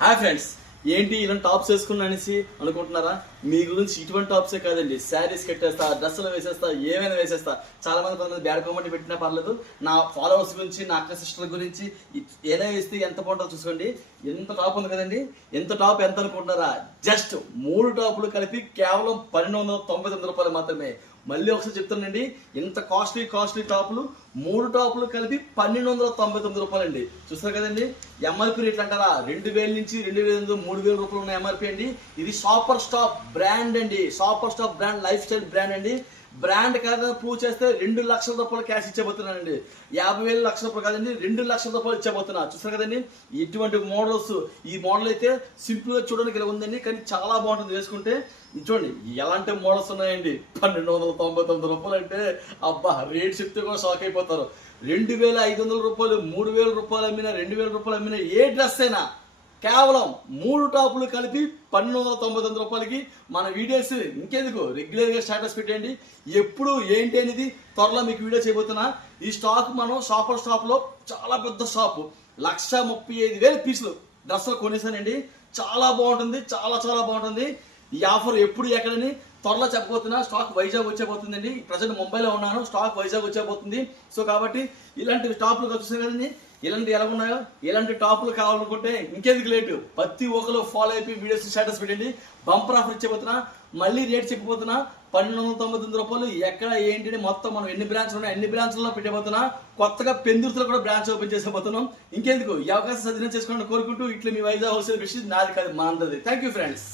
Hi friends, ఏంటి ఇలాంటి tops వేసుకున్నా అనేసి అనుకుంటున్నారా? మీ గురించి ఇటువంటి టాప్సే కాదండి, శారీస్ కట్టేస్తా, డ్రెస్సులు వేసేస్తా, ఏమైనా వేసేస్తా. చాలా మంది కొంతమంది బ్యాడ్ కామెంట్ పెట్టినా పర్లేదు. నా ఫాలోవర్స్ గురించి, నా అక్క సిస్టర్ గురించి ఏదైనా వేస్తే ఎంత బాగుంటుందో చూసుకోండి. ఎంత టాప్ ఉంది కదండి. ఎంత టాప్ ఎంత అనుకుంటున్నారా? జస్ట్ 3 టాపులు కలిపి కేవలం 1299 రూపాయలు మాత్రమే. మళ్ళీ ఒకసారి చెప్తానండి, ఇంత కాస్ట్లీ టాపులు 3 టాపులు కలిపి 1299 రూపాయలండి. చూస్తారు కదండి. ఎంఆర్పి రేట్లు అంటారా? 2000 నుంచి 2500, 3000 రూపాయలు ఉన్న ఎంఆర్పి అండి. ఇది సూపర్ స్టాప్ బ్రాండ్ అండి. Super stop brand, life style brand అండి. బ్రాండ్ కాదని ప్రూవ్ చేస్తే 2 లక్షల రూపాయలు క్యాష్ ఇచ్చేపోతున్నానండి. 50,000 లక్షల రూపాయలు కాదండి, 2 లక్షల రూపాయలు ఇచ్చేపోతున్నా. చూస్తారు కదండి. ఇటువంటి మోడల్స్, ఈ మోడల్ అయితే సింపుల్ గా చూడడానికి ఇలా ఉందండి, కానీ చాలా బాగుంటుంది వేసుకుంటే. చూడండి ఎలాంటి మోడల్స్ ఉన్నాయండి. 1299 రూపాయలు అంటే అబ్బా, రేట్ చెప్తే కూడా షాక్ అయిపోతారు. 2,500 రూపాయలు, 3,000 రూపాయలు అమ్మినా, 2,000 రూపాయలు అమ్మినా ఏ డ్రెస్ అయినా కేవలం 3 టాపులు కలిపి 1299 రూపాయలకి. మన వీడియోస్ ఇంకెందుకు, రెగ్యులర్ గా స్టేటస్ పెట్టండి. ఎప్పుడు ఏంటి అనేది త్వరలో మీకు వీడియో చేయబోతున్నా. ఈ స్టాక్ మనం సూపర్ స్టాప్ లో చాలా పెద్ద షాప్, 135,000 పీసులు డ్రెస్సులు కొనేసానండి. చాలా బాగుంటుంది, చాలా బాగుంటుంది. ఈ ఆఫర్ ఎప్పుడు ఎక్కడని త్వరలో చెప్పబోతున్నా. స్టాక్ వైజాగ్ వచ్చేపోతుందండి. ప్రజెంట్ ముంబైలో ఉన్నాను, స్టాక్ వైజాగ్ వచ్చేపోతుంది. సో కాబట్టి ఇలాంటి టాప్లు చూసారు కదండి. ఇలాంటి ఎలా ఉన్నాయో, ఇలాంటి టాపులు కావాలనుకుంటే ఇంకెందుకు లేటు, ప్రతి ఒక్కరు ఫాలో అయిపోయి వీడియోస్ స్టేటస్ పెట్టండి. బంపర్ ఆఫర్ ఇచ్చిపోతున్నా. మళ్ళీ రేట్ చెప్పిపోతున్నా, 1299 రూపాయలు. ఎక్కడ ఏంటి మొత్తం మనం ఎన్ని బ్రాంచ్లు ఉన్నాయి, అన్ని బ్రాంచ్లలో పెట్టబోతున్నా. కొత్తగా పెందుర్తిలో కూడా బ్రాంచ్ ఓపెన్ చేసేపోతున్నాం. ఇంకెందుకు, ఈ అవకాశం సద్వినియోగం చేసుకోవాలని కోరుకుంటూ, ఇట్లా మీ వైజాగ్ హోల్సేల్ బిజినెస్ నాది కాదు, మా అందరిది. Thank you friends.